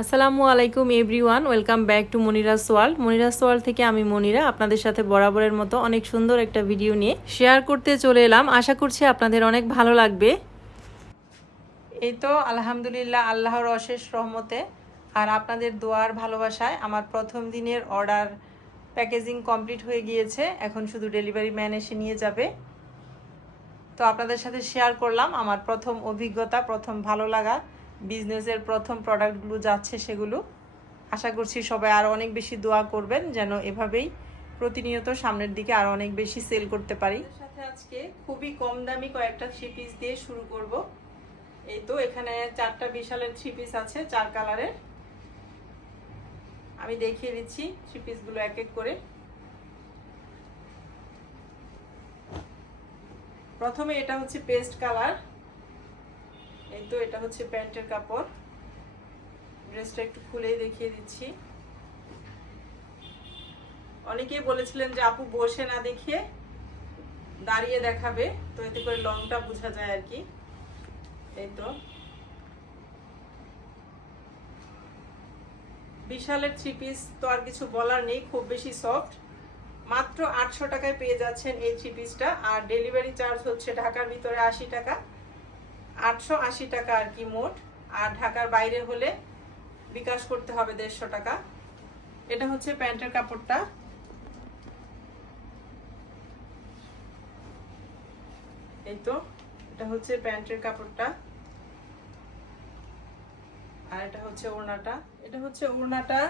আসসালামু আলাইকুম everyone, welcome back to Monira's world. Monira's world থেকে আমি মনিরা আপনাদের সাথে বরাবরের মতো অনেক সুন্দর একটা ভিডিও নিয়ে শেয়ার করতে চলে এলাম। আশা করছি আপনাদের অনেক ভালো লাগবে। এই তো আলহামদুলিল্লাহ, আল্লাহর অশেষ রহমতে আর আপনাদের দোয়ার ভালোবাসায় আমার প্রথম দিনের অর্ডার প্যাকেজিং কমপ্লিট হয়ে গিয়েছে। এখন শুধু ডেলিভারি ম্যান এসে নিয়ে যাবে। তো আপনাদের সাথে শেয়ার করলাম আমার প্রথম অভিজ্ঞতা, প্রথম ভালো লাগা, বিজনেসের প্রথম প্রোডাক্টগুলো যাচ্ছে সেগুলো। আশা করছি সবাই আরও অনেক বেশি দোয়া করবেন যেন এভাবেই প্রতিনিয়ত সামনের দিকে আরও অনেক বেশি সেল করতে পারি। সাথে আজকে খুবই কম দামি কয়েকটা থ্রি পিস দিয়ে শুরু করব। এই তো এখানে 4টা বিশালের থ্রি পিস আছে, 4 কালারের। আমি দেখিয়ে দিচ্ছি থ্রি পিসগুলো এক এক করে। প্রথমে এটা হচ্ছে পেস্ট কালার। এই তো এটা হচ্ছে প্যান্টের কাপড়। ড্রেসটা একটু খুলেই দেখিয়ে দিচ্ছি। অনেকেই বলেছিলেন যে আপু বসে না দেখিয়ে দাঁড়িয়ে দেখাবে, তো এতে করে লংটা বোঝা যায় আর কি। এই তো বিশালের থ্রি পিস তো আর কিছু বলার নেই, খুব বেশি সফট। মাত্র 800 টাকায় পেয়ে যাচ্ছেন এই থ্রি পিসটা। আর ডেলিভারি চার্জ হচ্ছে ঢাকার ভিতরে 80 টাকা, 880 টাকা আর কি মোট। আর ঢাকার বাইরে হলে বিকাশ করতে হবে 150 টাকা। এটা হচ্ছে প্যান্টের কাপড়টা। এই তো এটা হচ্ছে প্যান্টের কাপড়টা। আর এটা হচ্ছে ওড়নাটা। এটা হচ্ছে ওড়নাটা।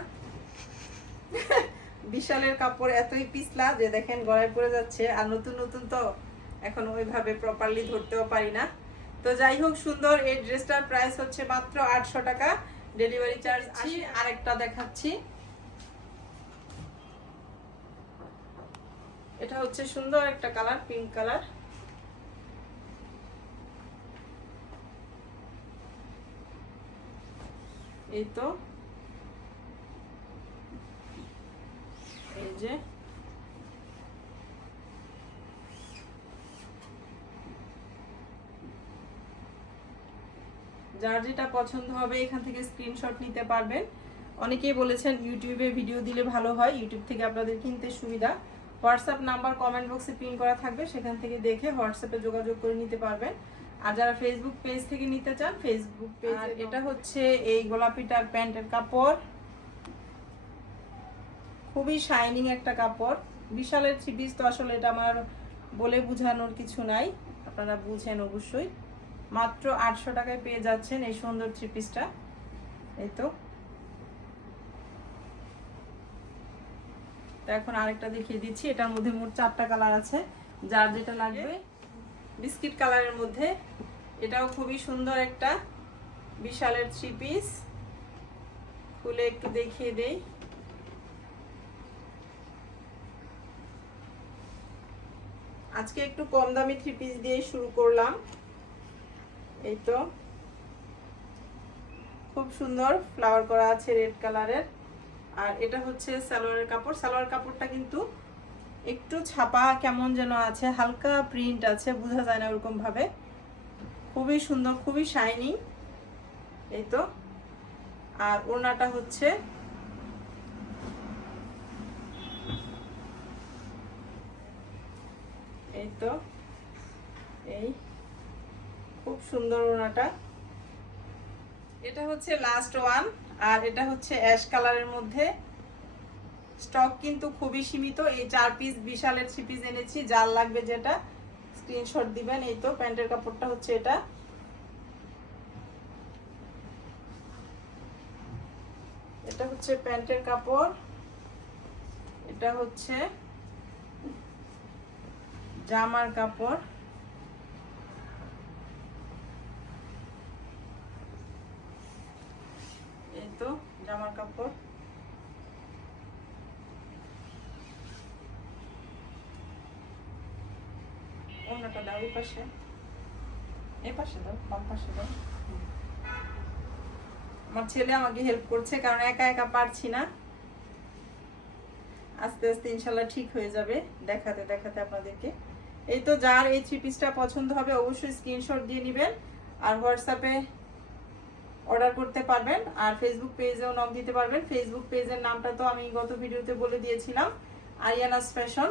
বিশালের কাপড় এতই পিছলা যে দেখেন গলায় পড়ে যাচ্ছে। আর নতুন নতুন তো এখন ওইভাবে প্রপারলি ধরতেও পারি না। তো যাই হোক, সুন্দর এই ড্রেসটার প্রাইস হচ্ছে মাত্র 800 টাকা, ডেলিভারি চার্জ 80। আরেকটা দেখাচ্ছি। এটা হচ্ছে সুন্দর একটা কালার, পিঙ্ক কালার। এই তো এই যে যার যেটা পছন্দ হবে এখান থেকে স্ক্রিনশট নিতে পারবেন। অনেকেই বলেছেন ইউটিউবে ভিডিও দিলে ভালো হয়, ইউটিউব থেকে আপনাদের কিনতে সুবিধা। হোয়াটসঅ্যাপ নাম্বার কমেন্ট বক্সে পিন করা থাকবে, সেখান থেকে দেখে হোয়াটসঅ্যাপে যোগাযোগ করে নিতে পারবেন। আর যারা ফেসবুক পেজ থেকে নিতে চান ফেসবুক পেজ। এটা হচ্ছে এই গোলাপিটার প্যান্টের কাপড়, খুবই শাইনিং একটা কাপড়। বিশালের থ্রি পিস তো আসলে এটা আমার বলে বোঝানোর কিছু নাই, আপনারা বুঝেন অবশ্যই। মাত্র 800 টাকায় পেয়ে যাচ্ছেন এই সুন্দর থ্রি পিসটা। এই তো এখন আরেকটা দেখিয়ে দিচ্ছি। এটার মধ্যে মোট 4টা কালার আছে, যার যেটা লাগবে। বিস্কিট কালারের মধ্যে এটাও খুবই সুন্দর একটা বিশালের থ্রি পিস। খুলে একটু দেখিয়ে দেই। আজকে একটু কম দামি থ্রি পিস দিয়ে শুরু করলাম। এই তো খুব সুন্দর ফ্লাওয়ার করা আছে রেড কালারের। আর এটা হচ্ছে সালোয়ারের কাপড়। সালোয়ার কাপড়টা কিন্তু একটু ছাপা কেমন যেন আছে, হালকা প্রিন্ট আছে, বোঝা যায় না ওরকম ভাবে। খুবই সুন্দর, খুবই শাইনিং। এই তো আর ওড়নাটা হচ্ছে এই তো এই খুব সুন্দর ওড়নাটা। এটা হচ্ছে লাস্ট ওয়ান। আর এটা হচ্ছে অ্যাশ কালারের মধ্যে। স্টক কিন্তু খুবই সীমিত। এই 4 পিস বিশালের 3 পিস এনেছি, যার লাগবে যেটা স্ক্রিনশট দিবেন। এই তো প্যান্টের কাপড়টা হচ্ছে এটা। এটা হচ্ছে প্যান্টের কাপড়। এটা হচ্ছে জামার কাপড়। এই তো জামার কাপড়। অন্যটা দাও, এই পাশে, এই পাশে দাও, বাম পাশে দাও। আমার ছেলে আমাকে হেল্প করছে, কারণ একা একা পারছি না। আস্তে আস্তে ইনশাল্লাহ ঠিক হয়ে যাবে দেখাতে দেখাতে আপনাদেরকে। এই তো যার এই থ্রি পিসটা পছন্দ হবে অবশ্যই স্ক্রিনশট দিয়ে নেবেন। আর হোয়াটসঅ্যাপে অর্ডার করতে পারবেন। আর ফেসবুক পেজেও নক দিতে পারবেন। ফেসবুক পেজের নামটা তো আমি গত ভিডিওতে বলে দিয়েছিলাম, আরিয়ানাস ফ্যাশন।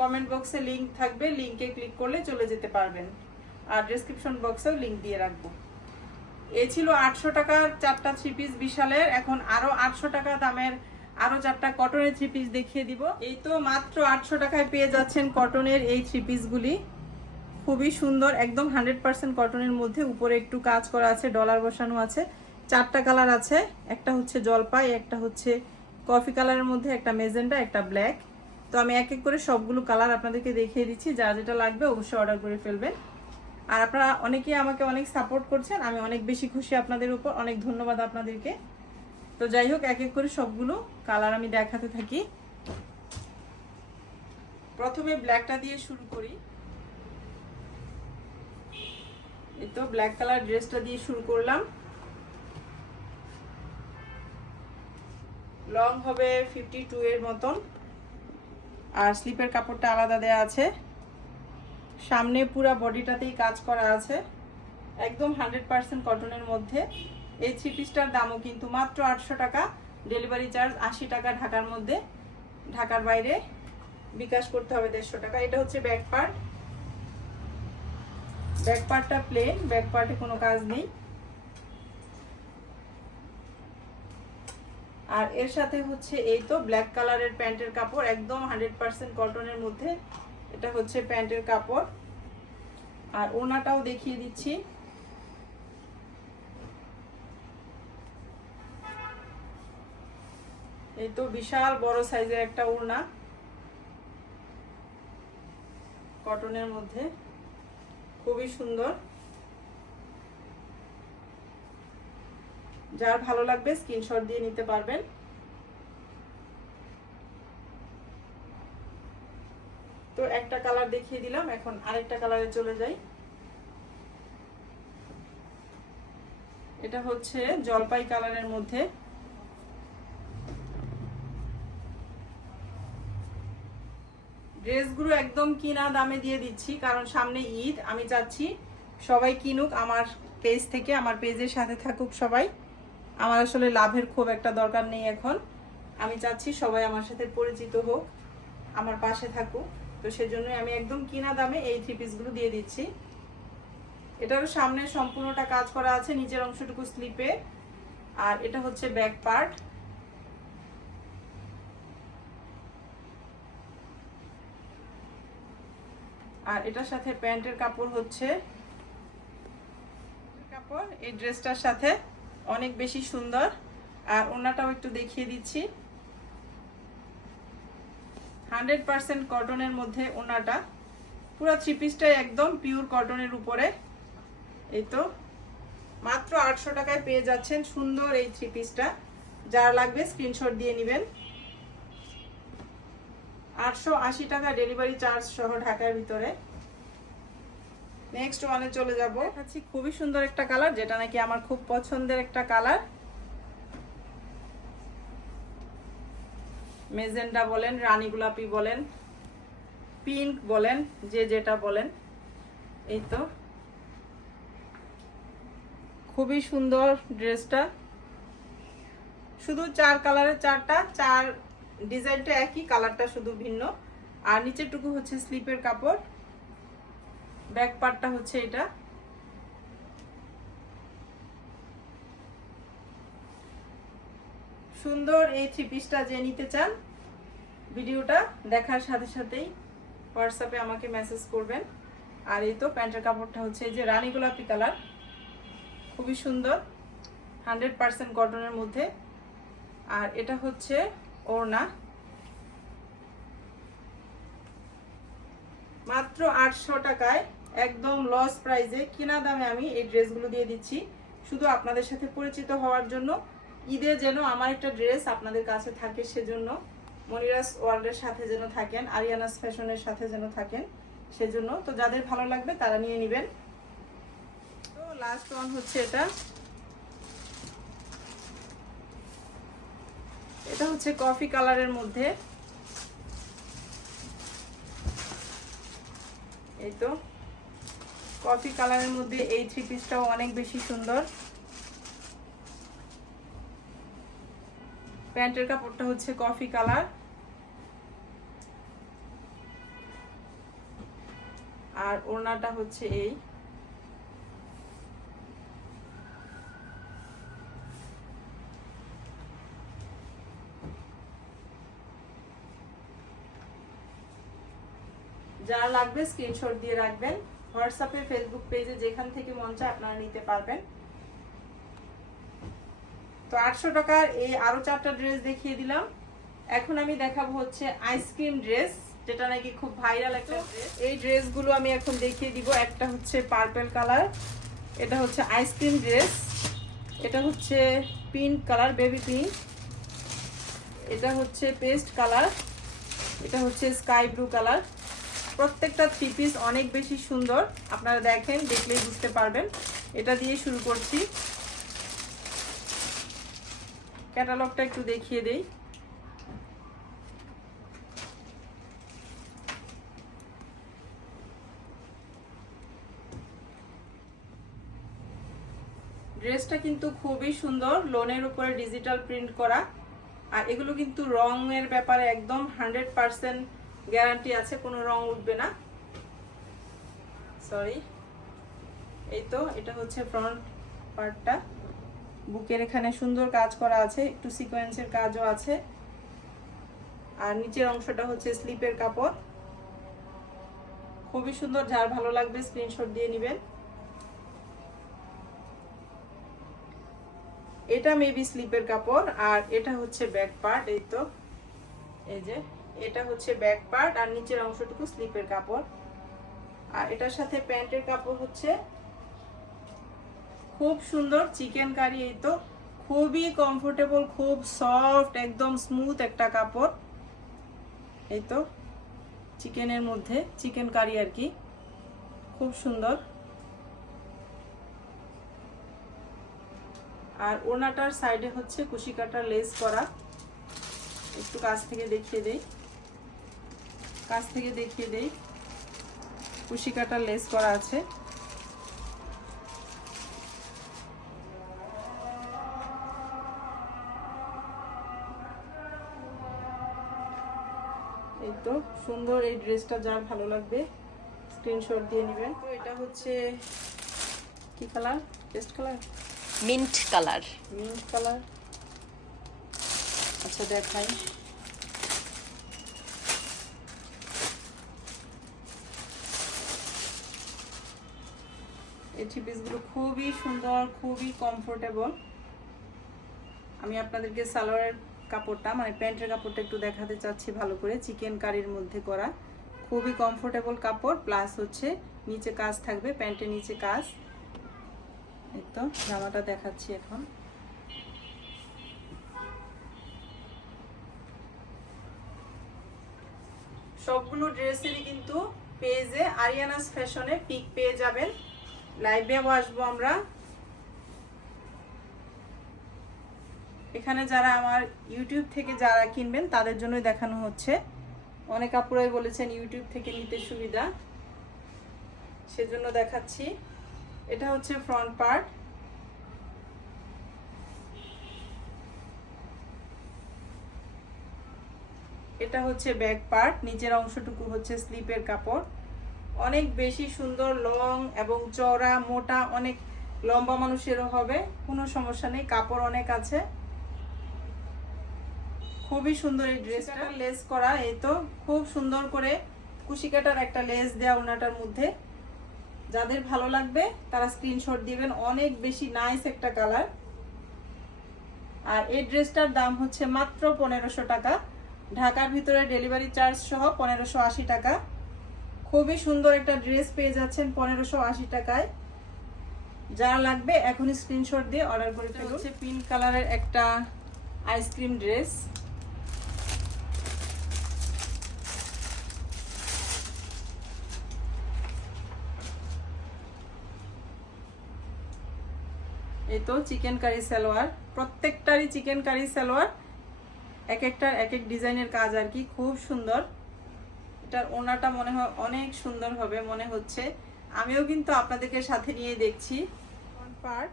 কমেন্ট বক্সে লিংক থাকবে, লিংকে ক্লিক করলে চলে যেতে পারবেন। আর ডেসক্রিপশন বক্সেও লিংক দিয়ে রাখবো। এই ছিল 800 টাকার 4টা 3 পিস বিশালের। এখন আরো 800 টাকা দামের আরো 4টা কটনের 3 পিস দেখিয়ে দিব। এই তো মাত্র 800 টাকায় পেয়ে যাচ্ছেন কটনের এই 3 পিসগুলি। খুবই সুন্দর, একদম 100% কটনের মধ্যে। উপরে একটু কাজ করা আছে, ডলার বসানো আছে। 4টা কালার আছে, একটা হচ্ছে জলপাই, একটা হচ্ছে কফি কালারের মধ্যে, একটা মেজেন্টা, একটা ব্ল্যাক। তো আমি এক এক করে সবগুলো কালার আপনাদেরকে দেখিয়ে দিচ্ছি। যা যেটা লাগবে অবশ্যই অর্ডার করে ফেলবেন। আর আপনারা অনেকেই আমাকে অনেক সাপোর্ট করছেন, আমি অনেক বেশি খুশি আপনাদের উপর। অনেক ধন্যবাদ আপনাদেরকে। তো যাই হোক, এক এক করে সবগুলো কালার আমি দেখাতে থাকি। প্রথমে ব্ল্যাকটা দিয়ে শুরু করি। এই তো ব্ল্যাক কালার ড্রেসটা দিয়ে শুরু করলাম। লং হবে 52 এর মতন, আর স্লিপের কাপড়টা আলাদা দেয়া আছে। সামনে পুরো বডিটাতেই কাজ করা আছে, একদম 100% কটনের মধ্যে। এই 3 পিসটার দামও কিন্তু মাত্র 800 টাকা। ডেলিভারি চার্জ 80 টাকা ঢাকার মধ্যে, ঢাকার বাইরে বিকাশ করতে হবে 150 টাকা। এটা হচ্ছে ব্যাক পার্ট। ব্যাক পার্টটা প্লেন, ব্যাক পার্টে কোনো কাজ নেই। আর এর সাথে হচ্ছে এই তো ব্ল্যাক কালারের প্যান্টের কাপড়, একদম 100% কটনের মধ্যে। এটা হচ্ছে প্যান্টের কাপড়। আর ওড়নাটাও দেখিয়ে দিচ্ছি। এই তো বিশাল বড় সাইজের একটা ওড়না, কটনের মধ্যে, খুবই সুন্দর। যার ভালো লাগবে স্ক্রিনশট দিয়ে নিতে পারবেন। তো একটা কালার দেখিয়ে দিলাম, এখন আরেকটা কালারে চলে যাই। এটা হচ্ছে জলপাই কালারের মধ্যে। ড্রেসগুলো একদম কিনা দামে দিয়ে দিচ্ছি, কারণ সামনে ঈদ। আমি চাচ্ছি সবাই কিনুক আমার পেজ থেকে, আমার পেজের সাথে থাকুক সবাই। আমার আসলে লাভের খুব একটা দরকার নেই এখন। আমি চাচ্ছি সবাই আমার সাথে পরিচিত হোক, আমার পাশে থাকুক। তো সেজন্যই আমি একদম কিনা দামে এই 3 পিসগুলো দিয়ে দিচ্ছি। এটারও সামনে সম্পূর্ণটা কাজ করা আছে, নিচের অংশটুকু স্লিপে। আর এটা হচ্ছে ব্যাক পার্ট। আর এটার সাথে প্যান্টের কাপড় হচ্ছে কাপড়। এই ড্রেসটার সাথে অনেক বেশি সুন্দর। আর ওড়নাটাও একটু দেখিয়ে দিচ্ছি। 100% কটনের মধ্যে ওড়নাটা। পুরো 3 পিসটাই একদম পিওর কটনের উপরে। এই তো মাত্র 800 টাকায় পেয়ে যাচ্ছেন সুন্দর এই 3 পিসটা। যার লাগবে স্ক্রিনশট দিয়ে নেবেন। 880 টাকা ডেলিভারি চার্জ সহ ঢাকার ভিতরে। নেক্সট ওয়ানে চলে যাব। দেখাচ্ছি খুবই সুন্দর একটা কালার, যেটা নাকি আমার খুব পছন্দের একটা কালার। মেজেন্ডা বলেন, রানী গোলাপি বলেন, পিঙ্ক বলেন, যে যেটা বলেন। এই তো খুবই সুন্দর ড্রেসটা। শুধু 4 কালারের 4টা, 4 ডিজাইনটা একই, কালারটা শুধু ভিন্ন। আর নিচেরটুকু হচ্ছে স্লিপের কাপড়। ব্যাক পার্টটা হচ্ছে এটা। সুন্দর এই 3 পিসটা যে নিতে চান, ভিডিওটা দেখার সাথে সাথেই হোয়াটসঅ্যাপে আমাকে মেসেজ করবেন। আর এই তো প্যান্টের কাপড়টা হচ্ছে এই যে রানী গোলাপি কালার, খুবই সুন্দর, 100% কটনের মধ্যে। আর এটা হচ্ছে ওড়না। মাত্র 800 টাকায় একদম লস প্রাইসে কিনা দামে আমি এই ড্রেসগুলো দিয়ে দিচ্ছি, শুধু আপনাদের সাথে পরিচিত হওয়ার জন্য। ঈদে যেন আমার একটা ড্রেস আপনাদের কাছে থাকে, সেজন্য মনিরাস ওয়ার্ল্ডের সাথে যেন থাকেন, আরিয়ানাস ফ্যাশনের সাথে যেন থাকেন, সেজন্য। তো যাদের ভালো লাগবে তারা নিয়ে নেবেন। তো লাস্ট ওয়ান হচ্ছে এটা। এটা হচ্ছে কফি কালারের মধ্যে। এই তো কফি কালারের মধ্যে এই 3 পিসটাও অনেক বেশি সুন্দর। প্যান্টের কাপড়টা হচ্ছে কফি কালার, আর ওড়নাটা হচ্ছে এই। যার লাগবে স্ক্রিনশট দিয়ে রাখবেন, হোয়াটসঅ্যাপে ফেসবুক পেজে যেখান থেকে মন চায় আপনারা নিতে পারবেন। তো 800 টাকার এই আরো 4টা ড্রেস দেখিয়ে দিলাম। এখন আমি দেখাবো হচ্ছে আইসক্রিম ড্রেস, যেটা নাকি খুব ভাইরাল একটা ড্রেস। এই ড্রেসগুলো আমি এখন দেখিয়ে দিব। একটা হচ্ছে পার্পল কালার, এটা হচ্ছে আইসক্রিম ড্রেস। এটা হচ্ছে পিঙ্ক কালার, বেবি পিঙ্ক। এটা হচ্ছে পেস্ট কালার। এটা হচ্ছে স্কাই ব্লু কালার। প্রত্যেকটা থ্রি পিস অনেক বেশি সুন্দর, আপনারা দেখেন, দেখলেই বুঝতে পারবেন। এটা দিয়ে শুরু করছি। ক্যাটালগটা একটু দেখিয়ে দেই। ড্রেসটা কিন্তু খুবই সুন্দর, লোনের উপরে ডিজিটাল প্রিন্ট করা। আর এগুলো কিন্তু রঙের ব্যাপারে একদম 100% গ্যারান্টি আছে, কোনো রং উঠবে না। সরি, এই তো এটা হচ্ছে ফ্রন্ট পার্টটা। বুকের এখানে সুন্দর কাজ করা আছে, একটু সিকোয়েন্সের কাজও আছে। আর নিচের অংশটা হচ্ছে স্লিপের কাপড়, খুবই সুন্দর। যার ভালো লাগবে স্ক্রিনশট দিয়ে নেবেন। এটা মেবি স্লিপের কাপড়, আর এটা হচ্ছে ব্যাক পার্ট। এই তো, এই যে এটা হচ্ছে ব্যাক পার্ট, আর নিচের অংশটুকু স্লিপের কাপড়। আর এটার সাথে প্যান্টের কাপড় হচ্ছে খুব সুন্দর চিকেন কারি। এই তো, খুবই কমফোর্টেবল, খুব সফট, একদম স্মুথ একটা কাপড়। এই তো চিকেনের মধ্যে চিকেন কারি আর কি, খুব সুন্দর। আর ওড়নাটার সাইডে হচ্ছে কুশি কাটা লেস করা। একটু কাছ থেকে দেখিয়ে দেই, কুশি কাটা লেস করা আছে। এই তো সুন্দর এই ড্রেসটা, যার ভালো লাগবে স্ক্রিনশট দিয়ে নেবেন। তো এটা হচ্ছে কি colour? Paste colour, mint colour. আচ্ছা দেখাই। এই থ্রি পিসগুলো খুবই সুন্দর, খুবই কমফোর্টেবল। আমি আপনাদেরকে সালোয়ারের কাপড়টা, মানে প্যান্টের কাপড়টা একটু দেখাতে চাচ্ছি ভালো করে। চিকেন কারির মধ্যে করা, খুবই কমফোর্টেবল কাপড়, প্লাস হচ্ছে নিচে কাজ থাকবে, প্যান্টের নিচে কাজ। এই তো জামাটা দেখাচ্ছি এখন। সবগুলো ড্রেসেরই কিন্তু পেজে আরিয়ানাস ফ্যাশনে পিক পেয়ে যাবেন। লাইভেও আসবো আমরা। এখানে যারা আমার ইউটিউব থেকে যারা কিনবেন তাদের জন্যই দেখানো হচ্ছে। অনেক আপুরাই বলেছেন ইউটিউব থেকে নিতে সুবিধা, সেজন্য দেখাচ্ছি। এটা হচ্ছে ফ্রন্ট পার্ট। এটা হচ্ছে ব্যাক পার্ট, নিচের অংশটুকু হচ্ছে স্লিপের কাপড়। অনেক বেশি সুন্দর, লং এবং চওড়া, মোটা, অনেক লম্বা মানুষেরও হবে, কোনো সমস্যা নেই, কাপড় অনেক আছে। খুবই সুন্দর এই ড্রেসটা, লেস করা। এই তো খুব সুন্দর করে কুশি কাটার একটা লেস দেওয়া ওনাটার মধ্যে। যাদের ভালো লাগবে তারা স্ক্রিনশট দিবেন, অনেক বেশি নাইস একটা কালার। আর এই ড্রেসটার দাম হচ্ছে মাত্র 1500 টাকা, ঢাকার ভিতরে ডেলিভারি চার্জ সহ 1580 টাকা। খুবই সুন্দর একটা ড্রেস পেয়ে যাচ্ছেন 1580 টাকায়। যারা লাগবে এখনই স্ক্রিনশট দিয়ে অর্ডার করে ফেলুন। হচ্ছে পিঙ্ক কালারের একটা আইসক্রিম ড্রেস। এই তো চিকেন কারি সালোয়ার, প্রত্যেকটারই চিকেন কারি সালোয়ার, এক একটার এক এক ডিজাইনের কাজ আর কি, খুব সুন্দর। এটার ওড়নাটা মনে হয় অনেক সুন্দর হবে মনে হচ্ছে। আমিও কিন্তু আপনাদেরকে সাথে নিয়ে দেখছি। ফ্রন্ট পার্ট,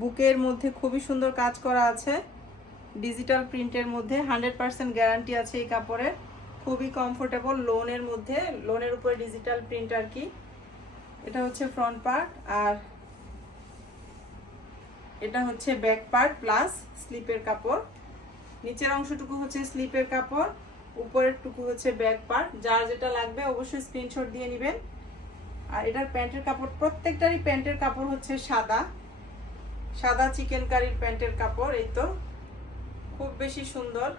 বুকের মধ্যে খুবই সুন্দর কাজ করা আছে, ডিজিটাল প্রিন্টের মধ্যে 100% গ্যারান্টি আছে এই কাপড়ের। খুবই কমফোর্টেবল, লোনের মধ্যে, লোনের উপরে ডিজিটাল প্রিন্ট আর কি। এটা হচ্ছে ফ্রন্ট পার্ট, আর এটা হচ্ছে ব্যাক পার্ট প্লাস স্লিপের কাপড়। নিচের অংশটুকু হচ্ছে স্লিপের কাপড়, উপরের টুকু হচ্ছে ব্যাক পার্ট। যার যেটা লাগবে অবশ্যই স্ক্রিনশট দিয়ে নেবেন। আর এটার প্যান্টের কাপড়, প্রত্যেকটারই প্যান্টের কাপড় হচ্ছে সাদা, সাদা চিকেন কারির প্যান্টের কাপড়। এই তো খুব বেশি সুন্দর।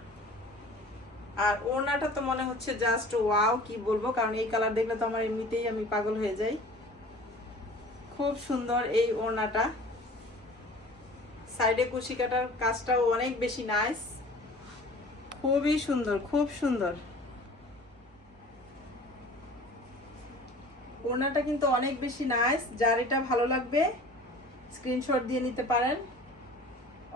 আর ওড়নাটা তো মনে হচ্ছে জাস্ট ওয়াও, কি বলবো, কারণ এই কালার দেখলে তো আমার এমনিতেই আমি পাগল হয়ে যাই। খুব সুন্দর এই ওড়নাটা, সাইডে কুচি কাটার কাজটাও অনেক বেশি নাইস, খুবই সুন্দর, খুব সুন্দর। ওড়নাটা কিন্তু অনেক বেশি নাইস। যার এটা ভালো লাগবে স্ক্রিনশট দিয়ে নিতে পারেন।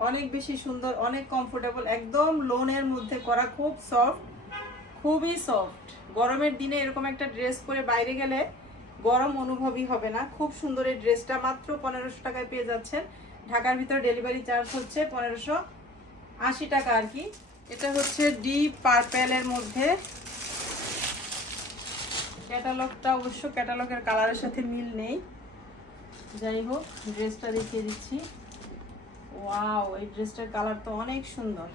অনেক বেশি সুন্দর, অনেক কমফোর্টেবল, একদম লোনের মধ্যে করা, খুব সফট, খুবই সফট। গরমের দিনে এরকম একটা ড্রেস পরে বাইরে গেলে গরম অনুভবই হবে না। খুব সুন্দর এই ড্রেসটা, মাত্র 1500 টাকায় পেয়ে যাচ্ছেন। ঢাকার ভিতরে ডেলিভারি চার্জ হচ্ছে 1580 টাকা আর কি। এটা হচ্ছে ডিপ পার্পেলের মধ্যে। ক্যাটালগটা অবশ্য ক্যাটালগের কালারের সাথে মিল নেই, যাই হোক ড্রেসটা দেখিয়ে দিচ্ছি। ওয়াও, এই ড্রেসটার কালার তো অনেক সুন্দর।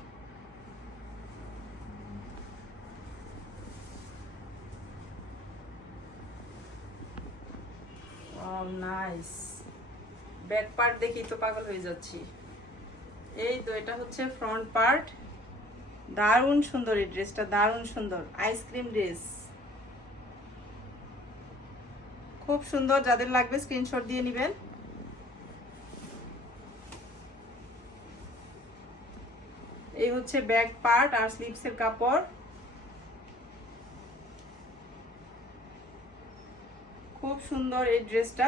নাইস। ব্যাক পার্ট দেখি তো পাগল হয়ে যাচ্ছি। এই তো এটা হচ্ছে ফ্রন্ট পার্ট। দারুণ সুন্দর এই ড্রেসটা, দারুণ সুন্দর, আইসক্রিম ড্রেস, খুব সুন্দর। যাদের লাগবে স্ক্রিনশট দিয়ে নেবেন। এই হচ্ছে ব্যাক পার্ট আর স্লিভসের কাপড়। খুব সুন্দর এই ড্রেসটা।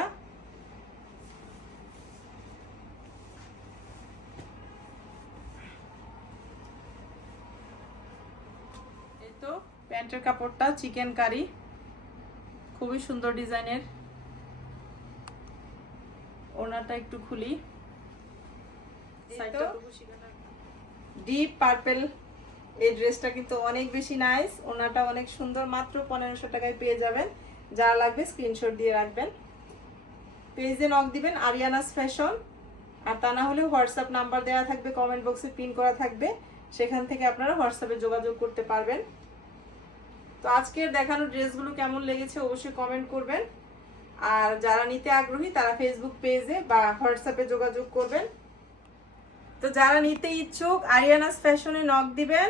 এই তো প্যান্টের কাপড়টা চিকেন কারি, খুবই সুন্দর ডিজাইনের। ওনাটা একটু খুলি, ডিপ পার্পল। এই ড্রেসটা কিন্তু অনেক বেশি নাইস, ওনাটা অনেক সুন্দর। মাত্র 1500 টাকায় পেয়ে যাবেন। যারা লাগবে স্ক্রিনশট দিয়ে রাখবেন, পেজে নক দিবেন আরিয়ানাস ফ্যাশন। আর তা না হলে হোয়াটসঅ্যাপ নাম্বার দেওয়া থাকবে, কমেন্ট বক্সে পিন করা থাকবে, সেখান থেকে আপনারা হোয়াটসঅ্যাপে যোগাযোগ করতে পারবেন। তো আজকের দেখানো ড্রেসগুলো কেমন লেগেছে অবশ্যই কমেন্ট করবেন। আর যারা নিতে আগ্রহী তারা ফেসবুক পেজে বা হোয়াটসঅ্যাপে যোগাযোগ করবেন। তো যারা নিতে ইচ্ছুক আরিয়ানাস ফ্যাশনে নক দিবেন,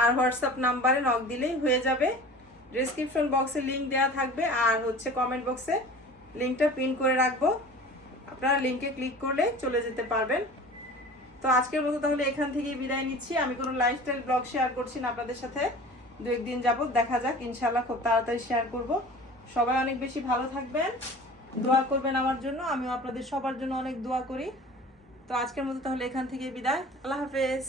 আর হোয়াটসঅ্যাপ নাম্বারে নক দিলেই হয়ে যাবে। ডেসক্রিপশন বক্সে লিঙ্ক দেওয়া থাকবে, আর হচ্ছে কমেন্ট বক্সে লিঙ্কটা পিন করে রাখবো, আপনারা লিঙ্কে ক্লিক করলে চলে যেতে পারবেন। তো আজকের মতো তাহলে এখান থেকেই বিদায় নিচ্ছি। আমি কোনো লাইফস্টাইল ব্লগ শেয়ার করছি না আপনাদের সাথে, 2-1 দিন যাবত, দেখা যাক, ইনশাল্লাহ খুব তাড়াতাড়ি শেয়ার করব। সবাই অনেক বেশি ভালো থাকবেন, দোয়া করবেন আমার জন্য, আমিও আপনাদের সবার জন্য অনেক দোয়া করি। তো আজকের মতো তাহলে এখান থেকে বিদায়, আল্লাহ হাফেজ।